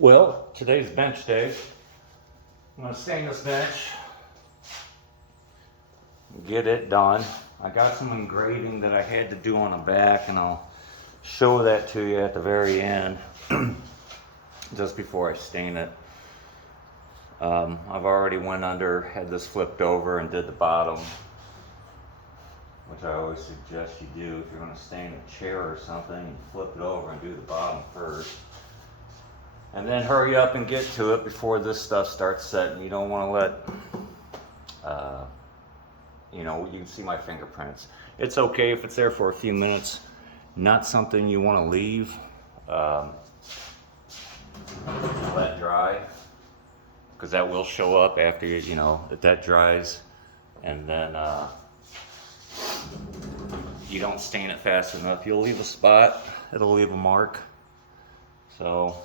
Well, today's bench day. I'm gonna stain this bench, get it done. I got some engraving that I had to do on the back, and I'll show that to you at the very end, just before I stain it. I've already went under, had this flipped over, and did the bottom, which I always suggest you do if you're gonna stain a chair or something. You flip it over and do the bottom first. And then hurry up and get to it before this stuff starts setting. You don't want to let, you can see my fingerprints. It's okay if it's there for a few minutes. Not something you want to leave. Let dry, because that will show up after that dries. And then you don't stain it fast enough, you'll leave a spot. It'll leave a mark. So.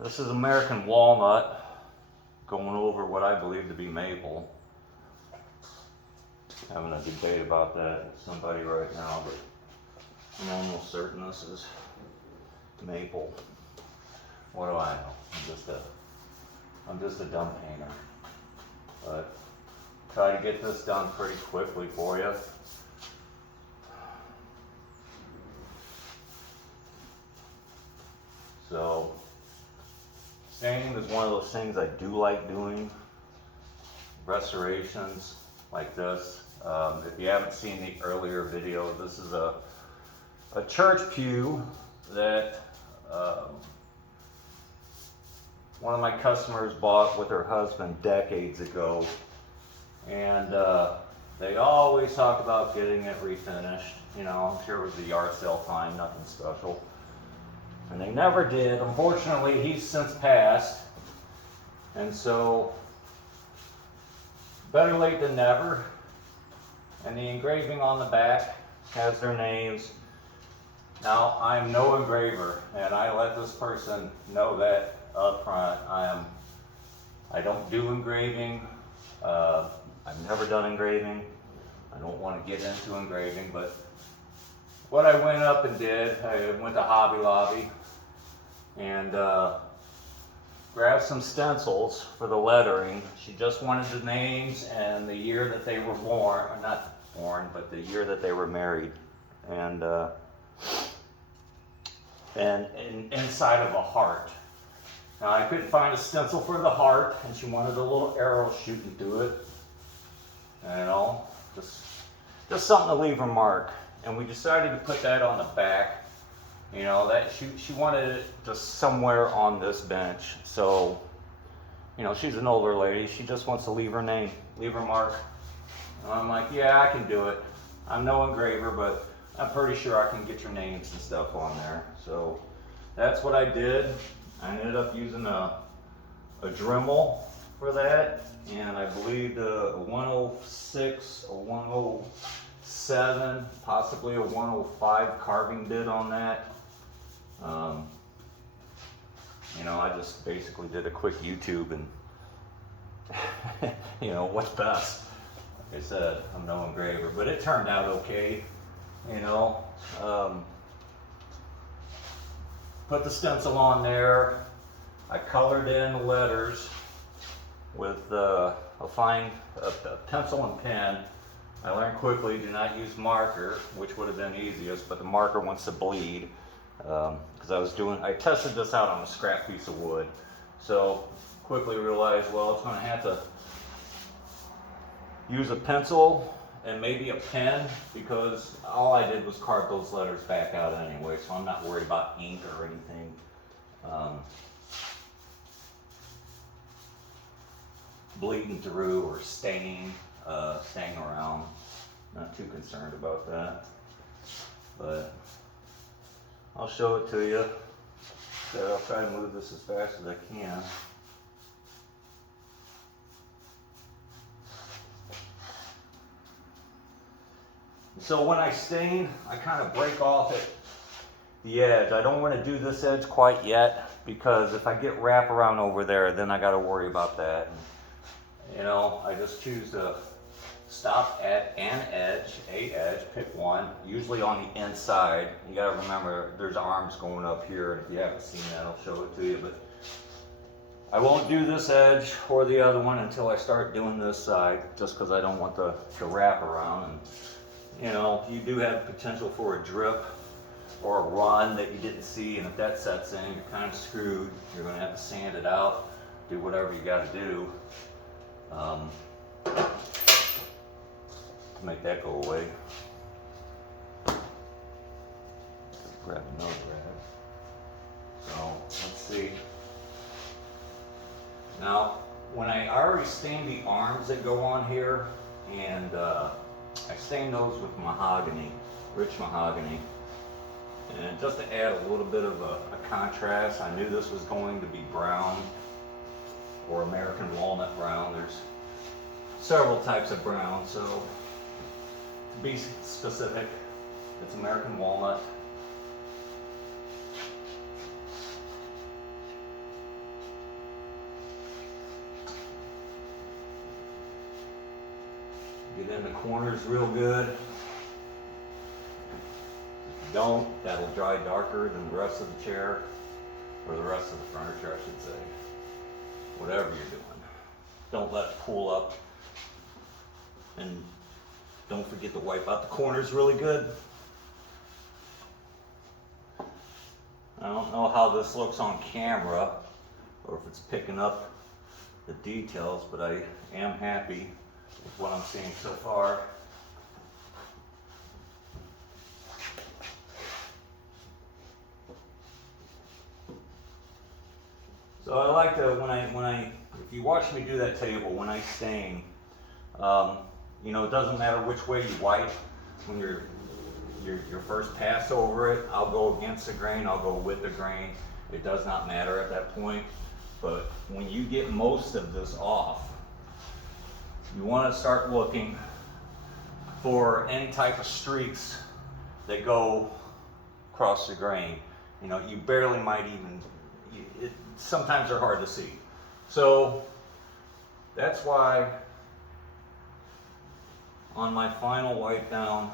This is American walnut going over what I believe to be maple. Having a debate about that with somebody right now, but I'm almost certain this is maple. What do I know? I'm just a dumb painter. But try to get this done pretty quickly for you. So staining is one of those things I do like doing. Restorations like this. If you haven't seen the earlier video, this is a church pew that one of my customers bought with her husband decades ago. And they always talk about getting it refinished. I'm sure it was a yard sale find, nothing special. And they never did. Unfortunately, he's since passed. And so, better late than never. And the engraving on the back has their names. Now, I'm no engraver, and I let this person know that up front. I don't do engraving. I've never done engraving. I don't want to get into engraving, but what I went up and did, I went to Hobby Lobby and grabbed some stencils for the lettering. She just wanted the names and the year that they were born, not born, but the year that they were married. And inside of a heart. Now I couldn't find a stencil for the heart, and she wanted a little arrow shooting through it. Just something to leave a mark. And we decided to put that on the back. That she wanted it just somewhere on this bench. So, she's an older lady. She just wants to leave her name, leave her mark. And I'm like, yeah, I can do it. I'm no engraver, but I'm pretty sure I can get your names and stuff on there. So that's what I did. I ended up using a Dremel for that. And I believe a 106, a 107, possibly a 105 carving bit on that. I just basically did a quick YouTube and, what's best. Like I said, I'm no engraver, but it turned out okay. Put the stencil on there. I colored in the letters with a pencil and pen. I learned quickly, do not use marker, which would have been easiest, but the marker wants to bleed. Because I tested this out on a scrap piece of wood. So quickly realized, well, it's going to have to use a pencil and maybe a pen, because all I did was carve those letters back out anyway, so I'm not worried about ink or anything. Bleeding through or staying around. Not too concerned about that. But I'll show it to you. So I'll try to move this as fast as I can. So when I stain, I kind of break off at the edge. I don't want to do this edge quite yet, because if I get wraparound over there, then I got to worry about that. I just choose to stop at an edge, pick one, usually on the inside. You gotta remember, there's arms going up here. If you haven't seen that, I'll show it to you. But I won't do this edge or the other one until I start doing this side, just because I don't want the wrap around. And you know, you do have potential for a drip or a run that you didn't see, and if that sets in, you're kind of screwed. You're going to have to sand it out, do whatever you got to do to make that go away. Grab another rag. So let's see. Now, when I already stained the arms that go on here, and I stained those with mahogany, rich mahogany. And just to add a little bit of a contrast, I knew this was going to be brown or American walnut brown. There's several types of brown, so to be specific, it's American walnut. Get in the corners real good. If you don't, that'll dry darker than the rest of the chair, or the rest of the furniture, I should say. Whatever you're doing. Don't let it pool up. And don't forget to wipe out the corners really good. I don't know how this looks on camera, or if it's picking up the details, but I am happy with what I'm seeing so far. So I like to, if you watch me do that table, when I stain, you know, it doesn't matter which way you wipe. When your first pass over it, I'll go against the grain, I'll go with the grain. It does not matter at that point. But when you get most of this off, you want to start looking for any type of streaks that go across the grain. You know, you barely might even, sometimes they're hard to see. So that's why on my final wipe down,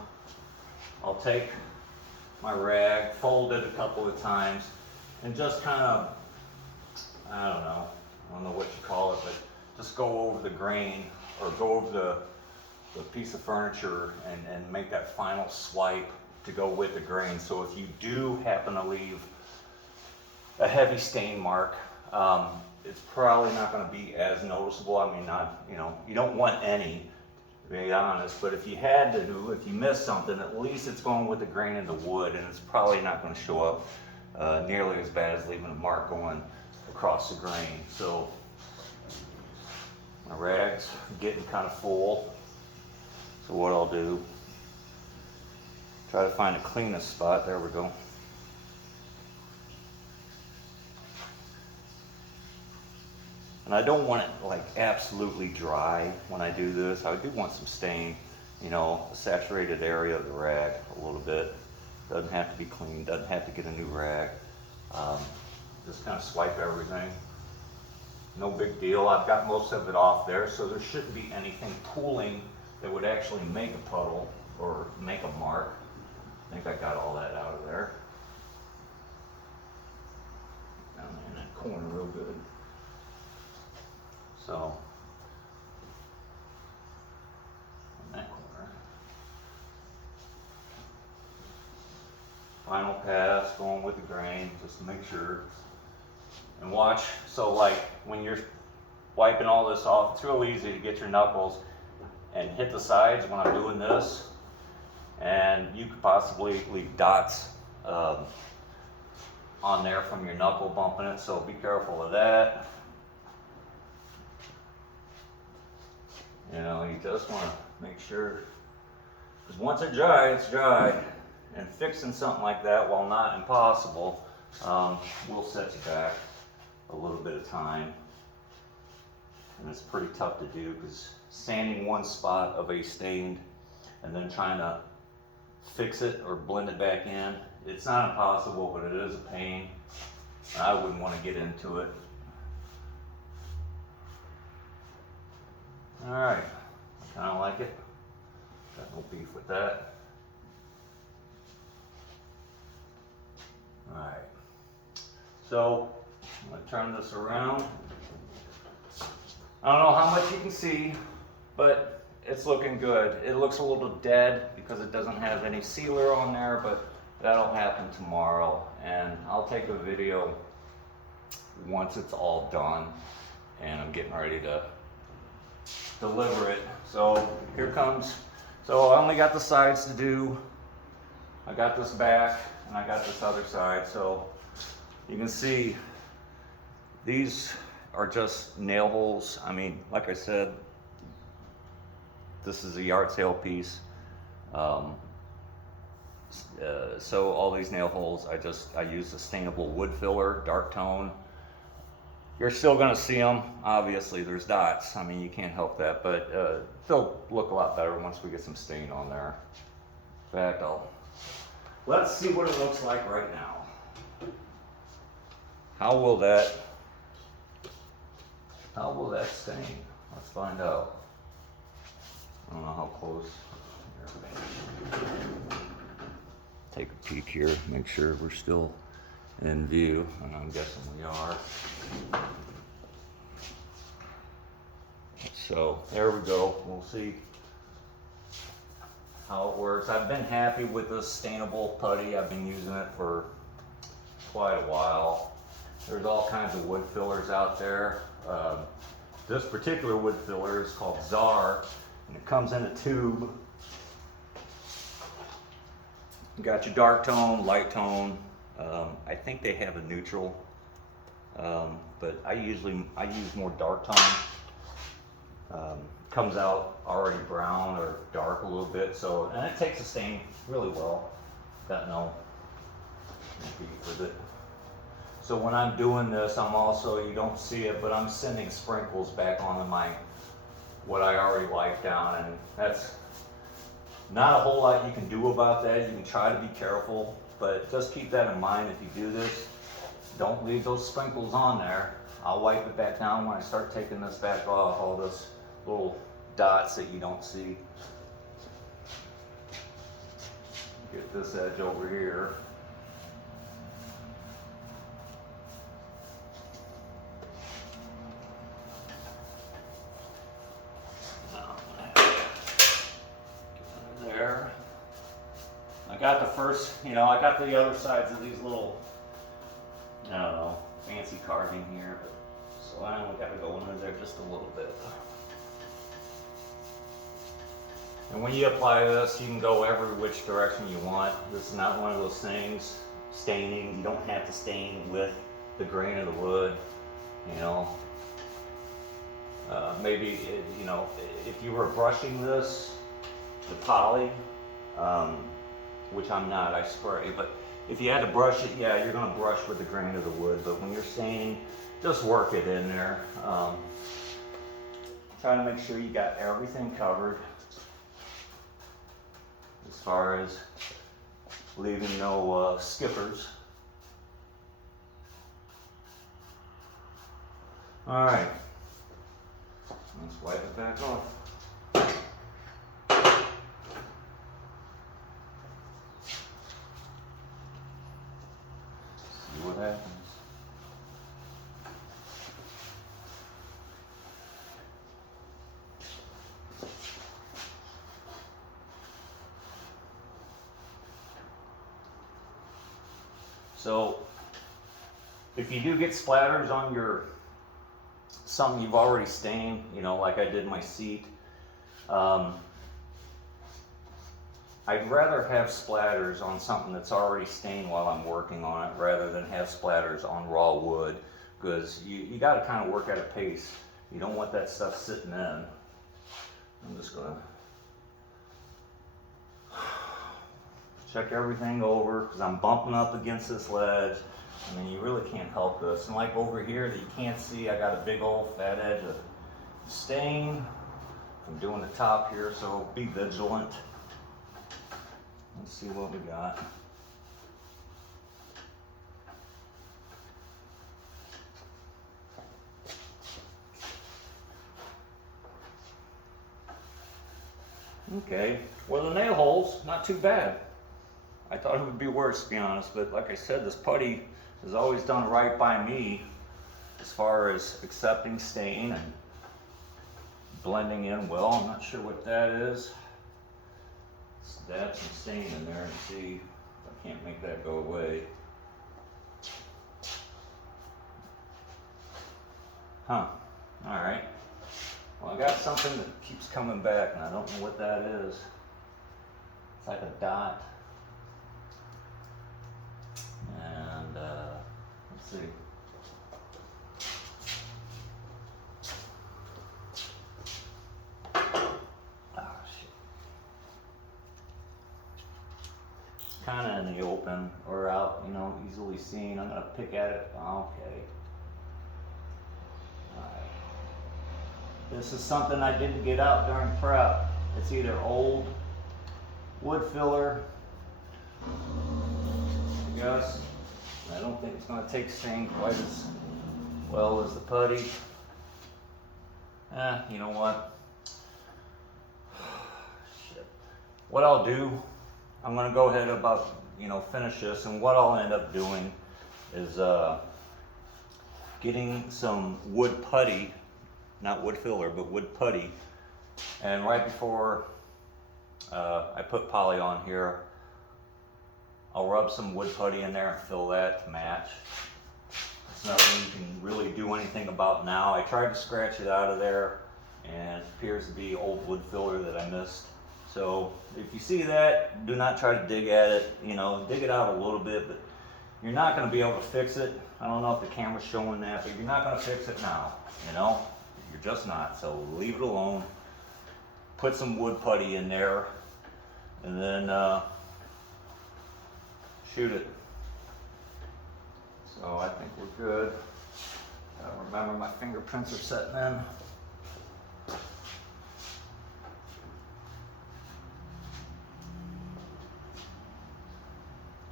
I'll take my rag, fold it a couple of times, and just kind of, I don't know what you call it, but just go over the grain, or go over the piece of furniture and make that final swipe to go with the grain. So if you do happen to leave a heavy stain mark, it's probably not going to be as noticeable. I mean, not, you know, you don't want any, to be honest, but if you had to do, if you missed something, at least it's going with the grain in the wood, and it's probably not going to show up nearly as bad as leaving a mark going across the grain. So my rag's getting kind of full, so what I'll do, try to find the cleanest spot. There we go. And I don't want it like absolutely dry when I do this. I do want some stain, you know, a saturated area of the rag a little bit. Doesn't have to be clean, doesn't have to get a new rag. Just kind of swipe everything. No big deal. I've got most of it off there, so there shouldn't be anything pooling that would actually make a puddle or make a mark. I think I got all that out of there. Down in that corner real good. So, in that corner. Final pass, going with the grain, just to make sure. And watch, so like when you're wiping all this off, it's real easy to get your knuckles and hit the sides when I'm doing this. And you could possibly leave dots on there from your knuckle bumping it, so be careful of that. You know, you just want to make sure, because once it's dry, it's dry. And fixing something like that, while not impossible, will set you back a little bit of time. And it's pretty tough to do, because sanding one spot of a stained and then trying to fix it or blend it back in, it's not impossible, but it is a pain. I wouldn't want to get into it. All right, I kind of like it. Got no beef with that. All right, so I'm gonna turn this around. I don't know how much you can see, but it's looking good. It looks a little dead because it doesn't have any sealer on there, but that'll happen tomorrow. And I'll take a video once it's all done and I'm getting ready to deliver it. So here comes, so I only got the sides to do. I got this back and I got this other side. So you can see these are just nail holes. I mean, like I said, this is a yard sale piece. So all these nail holes, I use sustainable wood filler, dark tone. You're still gonna see them. Obviously, there's dots. I mean, you can't help that, but they'll look a lot better once we get some stain on there. In fact, let's see what it looks like right now. How will that stain? Let's find out. I don't know how close. Take a peek here, make sure we're still in view, and I'm guessing we are. So there we go. We'll see how it works. I've been happy with this stainable putty. I've been using it for quite a while. There's all kinds of wood fillers out there. This particular wood filler is called Czar, and it comes in a tube. You got your dark tone, light tone. I think they have a neutral, but I use more dark tone. Comes out already brown or dark a little bit, so, and it takes the stain really well. Got no beef with it. So when I'm doing this, I'm also, you don't see it, but I'm sending sprinkles back onto what I already wiped down, and that's not a whole lot you can do about that. You can try to be careful, but just keep that in mind if you do this. Don't leave those sprinkles on there. I'll wipe it back down when I start taking this back off, all those little dots that you don't see. Get this edge over here. There. I got the first, I got the other sides of these little, I don't know, fancy carving here, but so I only got to go in there just a little bit. And when you apply this, you can go every which direction you want. This is not one of those things, staining, you don't have to stain with the grain of the wood, maybe, if you were brushing this, the poly, which I'm not, I spray, but if you had to brush it, yeah, you're going to brush with the grain of the wood, but when you're staining, just work it in there. Try to make sure you got everything covered as far as leaving no skippers. All right, let's wipe it back off. What happens. So if you do get splatters on something you've already stained, like I did my seat, I'd rather have splatters on something that's already stained while I'm working on it rather than have splatters on raw wood, because you got to kind of work at a pace. You don't want that stuff sitting in. I'm just going to check everything over because I'm bumping up against this ledge. I mean, you really can't help this. And like over here that you can't see, I got a big old fat edge of stain from doing the top here, so be vigilant. Let's see what we got. Okay, well, the nail holes, not too bad. I thought it would be worse, to be honest, but like I said, this putty has always done right by me. as far as accepting stain and blending in well. I'm not sure what that is. Let's dab some stain in there and see if I can't make that go away. Huh. Alright. Well, I got something that keeps coming back and I don't know what that is. It's like a dot. And let's see. Oh shit. Kind of in the open or out, you know, easily seen. I'm gonna pick at it. Okay. Alright. This is something I didn't get out during prep. It's either old wood filler. Yes. I don't think it's going to take stain quite as well as the putty. You know what? Shit. What I'll do, I'm going to go ahead about, finish this, and what I'll end up doing is getting some wood putty, not wood filler, but wood putty, and right before I put poly on here, I'll rub some wood putty in there and fill that to match. It's nothing you can really do anything about now. I tried to scratch it out of there, and it appears to be old wood filler that I missed. So if you see that, do not try to dig at it. Dig it out a little bit, but you're not going to be able to fix it. I don't know if the camera's showing that, but you're not going to fix it now. You're just not. So leave it alone. Put some wood putty in there, and then shoot it. So I think we're good. Remember, my fingerprints are setting in.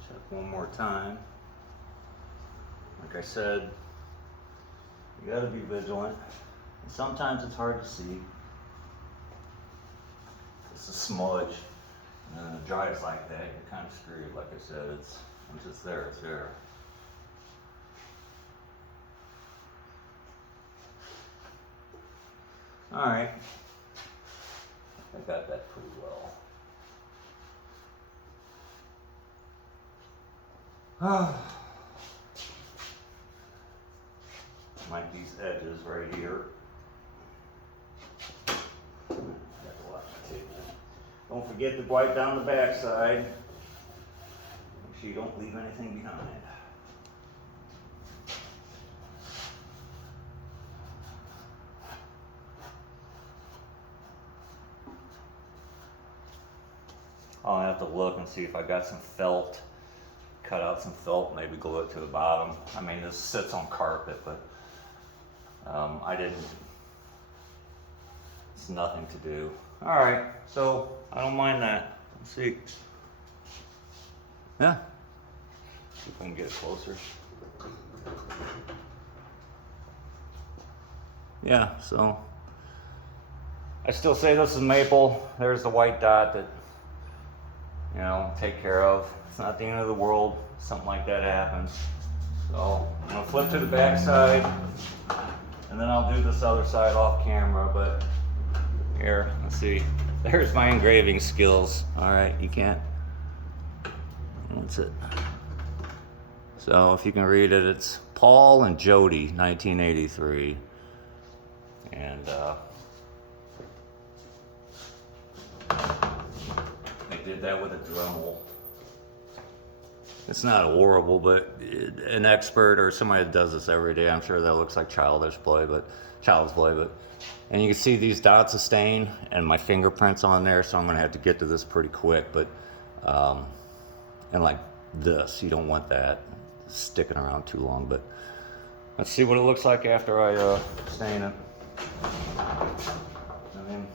Check one more time. Like I said, you gotta be vigilant. And sometimes it's hard to see. It's a smudge. And then it dries like that, you're kind of screwed. Like I said, once it's there, it's there. Alright. I got that pretty well. Like these edges right here. Don't forget to wipe down the backside. Make sure you don't leave anything behind. I'll have to look and see if I got some felt. Cut out some felt, maybe glue it to the bottom. I mean, this sits on carpet, but I didn't. It's nothing to do. All right, so I don't mind that. Let's see. Yeah. See if I can get it closer. Yeah, so I still say this is maple. There's the white dot that, take care of. It's not the end of the world. Something like that happens. So I'm gonna flip to the back side, and then I'll do this other side off camera, but here, let's see. There's my engraving skills. All right, you can't. That's it. So if you can read it, it's Paul and Jody, 1983. And they did that with a Dremel. It's not horrible, but an expert or somebody that does this every day, I'm sure that looks like child's play, but and you can see these dots of stain and my fingerprints on there, so I'm gonna have to get to this pretty quick, but and like this, you don't want that sticking around too long, but let's see what it looks like after I stain it. I mean,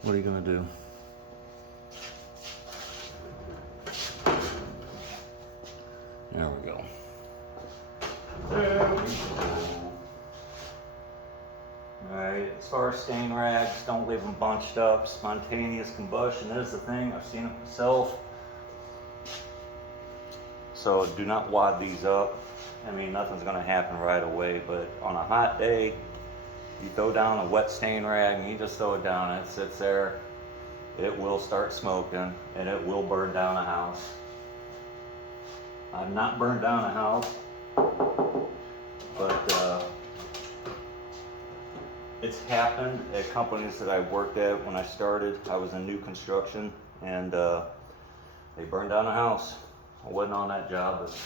what are you gonna do? There we go. There we go. Alright, as far as stain rags, don't leave them bunched up. Spontaneous combustion is the thing. I've seen it myself. So do not wad these up. I mean, nothing's gonna happen right away, but on a hot day, you throw down a wet stain rag and you just throw it down and it sits there, it will start smoking and it will burn down a house. I've not burned down a house, but it's happened at companies that I worked at when I started. I was in new construction, and they burned down a house. I wasn't on that job, but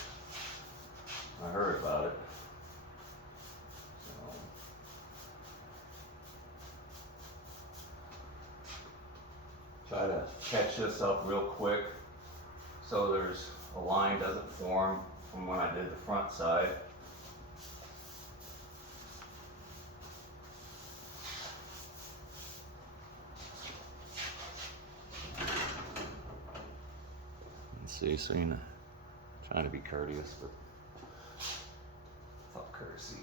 I heard about it. So, try to catch this up real quick so there's a line doesn't form from when I did the front side. See, so you know, trying to be courteous, but fuck courtesy.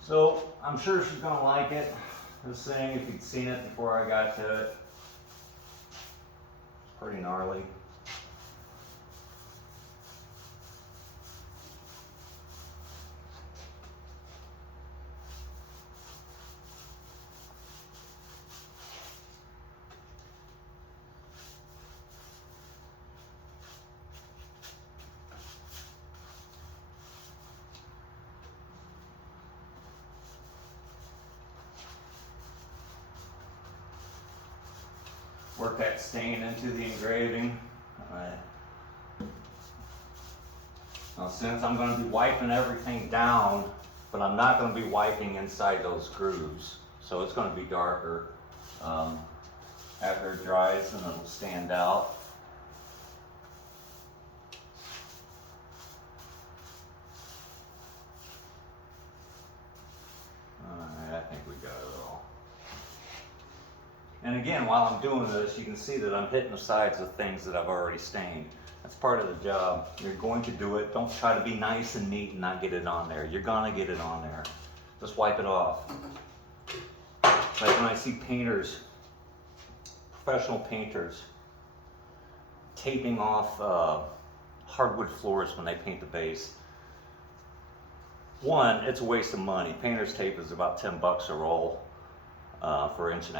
So I'm sure she's gonna like it. This thing, if you'd seen it before I got to it, it's pretty gnarly. Work that stain into the engraving. Now, since I'm going to be wiping everything down, but I'm not going to be wiping inside those grooves, so it's going to be darker. After it dries, and it'll stand out. Alright, I think we got it all. And again, while I'm doing this, you can see that I'm hitting the sides of things that I've already stained. That's part of the job. You're going to do it. Don't try to be nice and neat and not get it on there. You're gonna get it on there. Just wipe it off. Like when I see painters, professional painters, taping off hardwood floors when they paint the base. One, it's a waste of money. Painter's tape is about 10 bucks a roll for 1.5 inches.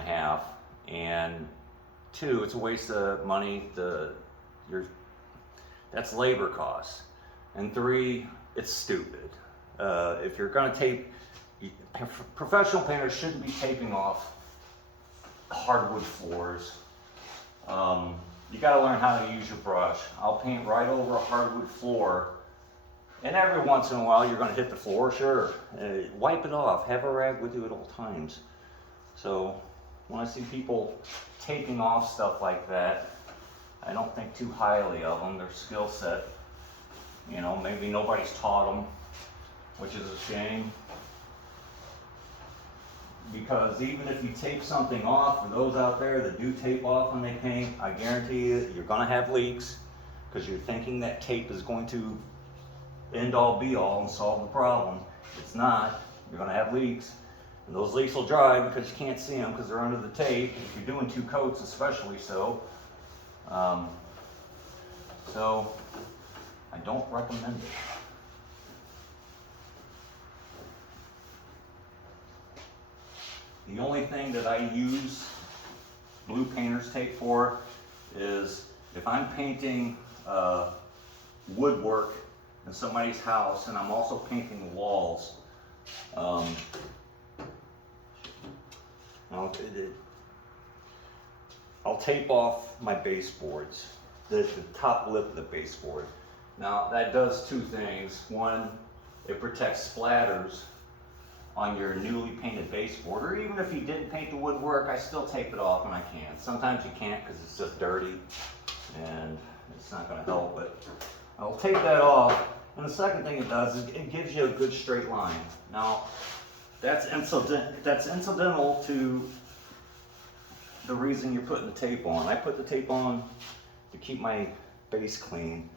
And two, it's a waste of money. That's labor costs. And three, it's stupid. If you're gonna tape, professional painters shouldn't be taping off hardwood floors. You gotta learn how to use your brush. I'll paint right over a hardwood floor, and every once in a while you're gonna hit the floor, sure. Wipe it off, have a rag with you at all times. So when I see people taping off stuff like that, I don't think too highly of them, their skill set. You know, maybe nobody's taught them, which is a shame. Because even if you tape something off, for those out there that do tape off when they paint, I guarantee you, you're gonna have leaks, because you're thinking that tape is going to end all be all and solve the problem. It's not. You're gonna have leaks. And those leaks will dry because you can't see them because they're under the tape. If you're doing 2 coats, especially so. So I don't recommend it. The only thing that I use blue painter's tape for is if I'm painting woodwork in somebody's house and I'm also painting the walls. I'll tape off my baseboards, the top lip of the baseboard. Now that does 2 things. One, it protects splatters on your newly painted baseboard, or even if you didn't paint the woodwork, I still tape it off when I can. Sometimes you can't because it's just dirty and it's not going to help, but I'll tape that off. And the second thing it does is it gives you a good straight line. Now, that's incidental to the reason you're putting the tape on. I put the tape on to keep my base clean.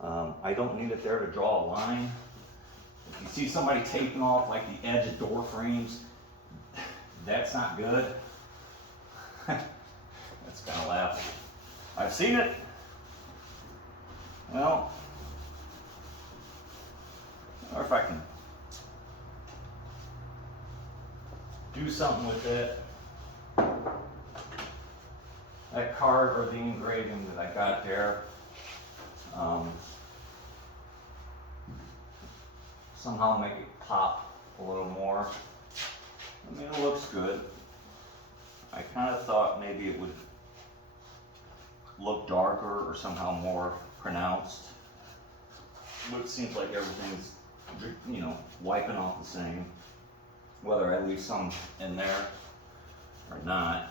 I don't need it there to draw a line. If you see somebody taping off like the edge of door frames, that's not good. That's kind of laughing. I've seen it. Well, or if I can do something with it. That card or the engraving that I got there, somehow make it pop a little more. I mean, it looks good. I kind of thought maybe it would look darker or somehow more pronounced, but it seems like everything's, you know, wiping off the same, whether I leave some in there or not.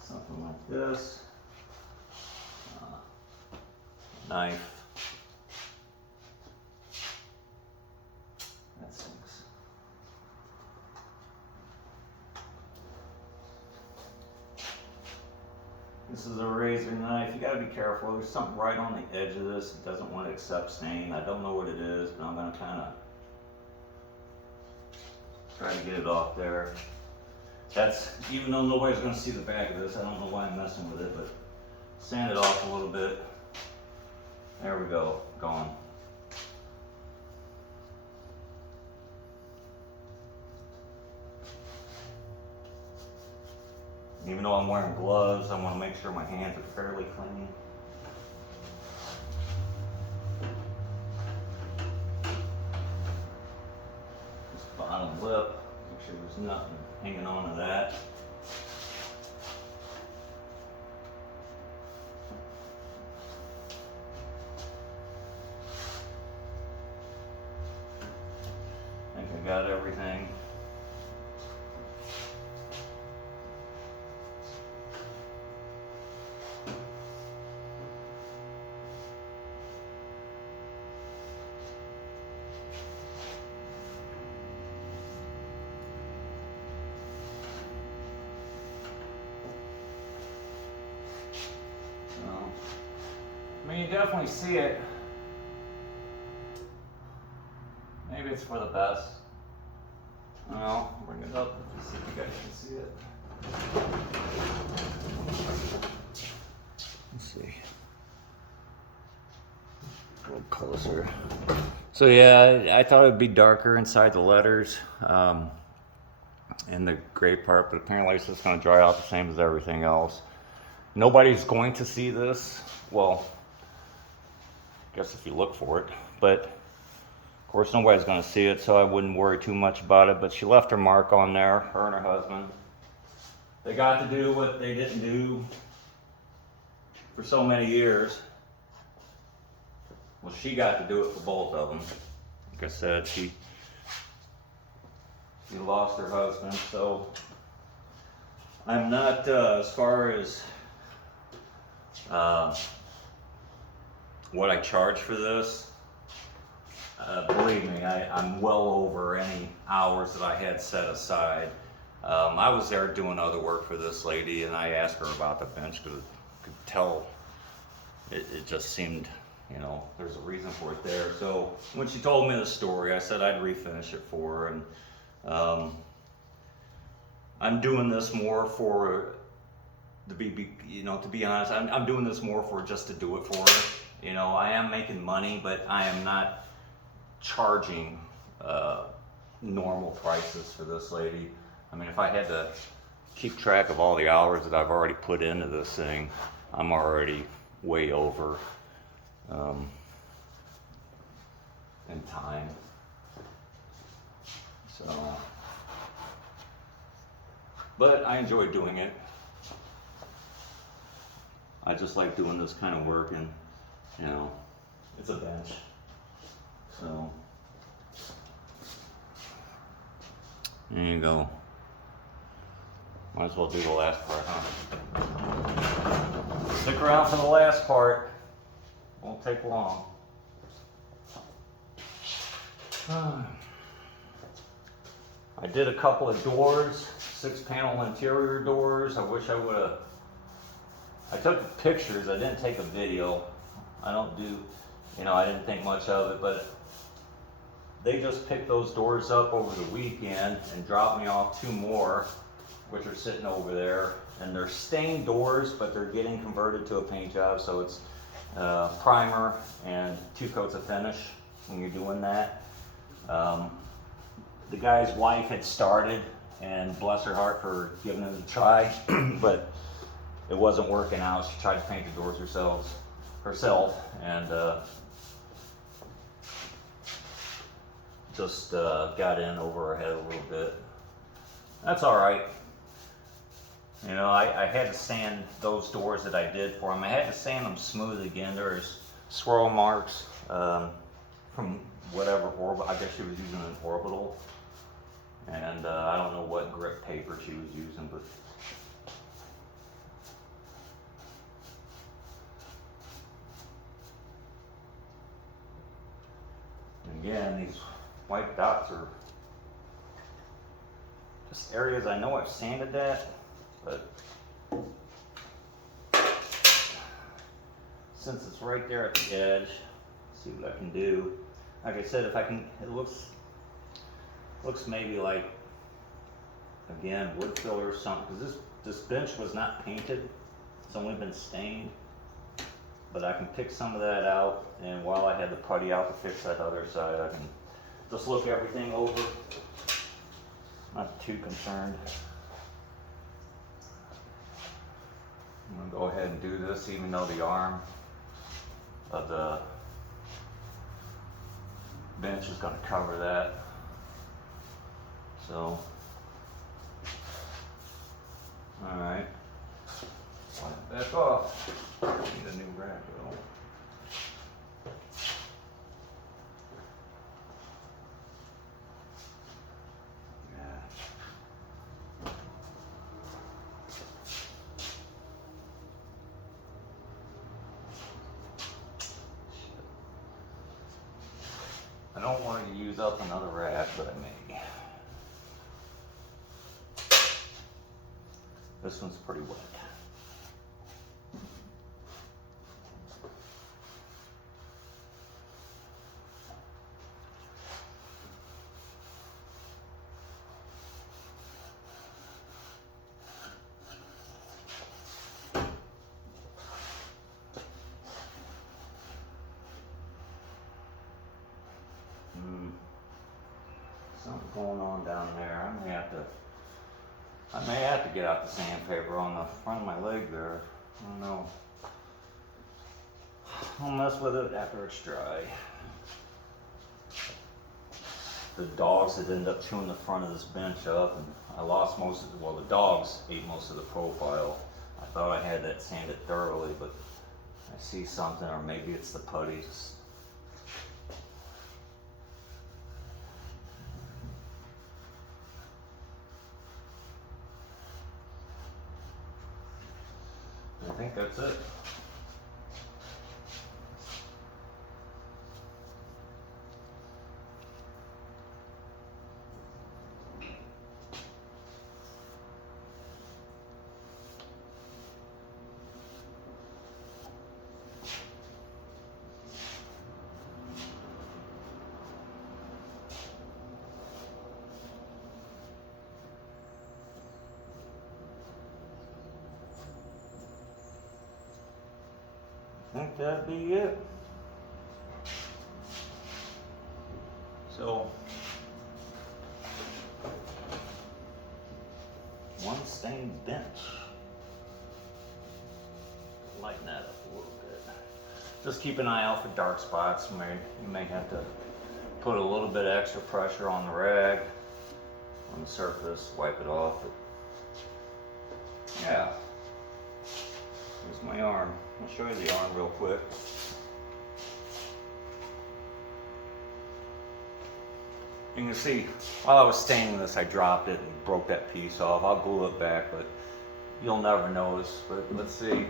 Something like this. Knife. That sinks. This is a razor knife. You gotta be careful. There's something right on the edge of this. It doesn't want to accept stain. I don't know what it is, but I'm gonna kind of try to get it off there. That's, even though nobody's gonna see the back of this, I don't know why I'm messing with it, but sand it off a little bit. There we go, gone. Even though I'm wearing gloves, I want to make sure my hands are fairly clean. This bottom lip, make sure there's nothing hanging on to that. I think I got everything. I mean, you definitely see it. Maybe it's for the best. I'll bring it up and see if you guys can see it. Let's see. A little closer. So yeah, I thought it'd be darker inside the letters and the gray part, but apparently it's just going to dry out the same as everything else. Nobody's going to see this. Well, I guess if you look for it, but of course nobody's going to see it, so I wouldn't worry too much about it. But she left her mark on there, her and her husband. They got to do what they didn't do for so many years. Well, she got to do it for both of them. Like I said, she lost her husband, so I'm not, as far as what I charge for this, believe me, I'm well over any hours that I had set aside. I was there doing other work for this lady, and I asked her about the bench because I could tell it just seemed, you know, there's a reason for it there. So when she told me the story, I said I'd refinish it for her, and I'm doing this more for to be honest, I'm doing this more for just to do it for her. You know, I am making money, but I am not charging normal prices for this lady. I mean, if I had to keep track of all the hours that I've already put into this thing, I'm already way over in time. So, but I enjoy doing it. I just like doing this kind of work, and you know, it's a bench. So there you go. Might as well do the last part, huh? Stick around for the last part. Won't take long. I did a couple of doors, 6-panel interior doors. I wish I would have. I took pictures, I didn't take a video. I don't do, I didn't think much of it, but they just picked those doors up over the weekend and dropped me off 2 more, which are sitting over there. And they're stained doors, but they're getting converted to a paint job, so it's primer and 2 coats of finish when you're doing that. The guy's wife had started, and bless her heart for giving it a try, but it wasn't working out. She tried to paint the doors herself, and just got in over her head a little bit. That's all right. I had to sand those doors that I did for them. I had to sand them smooth again. There's swirl marks from whatever orbital. I guess she was using an orbital, and I don't know what grip paper she was using, but again, these white dots are just areas I know I've sanded that, but since it's right there at the edge, see what I can do. Like I said, if I can, it looks maybe like, again, wood filler or something, because this bench was not painted, it's only been stained. But I can pick some of that out, and while I had the putty out to fix that other side, I can just look everything over. Not too concerned. I'm gonna go ahead and do this, even though the arm of the bench is gonna cover that. So, all right. Back off. Need a new rack though. I don't want to use up another rack, but I may. This one's pretty wet. Something going on down there. I may have to get out the sandpaper on the front of my leg there. I don't know. I'll mess with it after it's dry. The dogs had ended up chewing the front of this bench up, and I lost most of the, well, the dogs ate most of the profile. I thought I had that sanded thoroughly, but I see something, or maybe it's the putty. I think that's it. I think that'd be it. So, one stained bench. Lighten that up a little bit. Just keep an eye out for dark spots. You may have to put a little bit of extra pressure on the rag, on the surface, wipe it off. But yeah. Here's my arm. I'll show you the arm real quick. You can see, while I was staining this, I dropped it and broke that piece off. I'll glue it back, but you'll never notice. But let's see.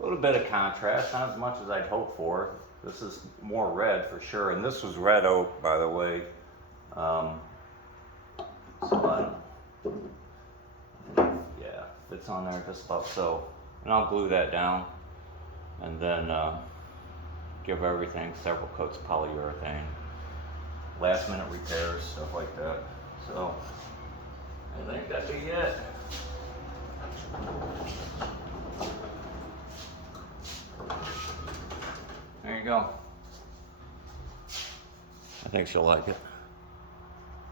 A little bit of contrast, not as much as I'd hoped for. This is more red for sure, and this was red oak, by the way. Yeah, fits on there just about so. And I'll glue that down, and then give everything several coats of polyurethane. Last minute repairs, stuff like that. So, I think that'd be it. There you go. I think she'll like it.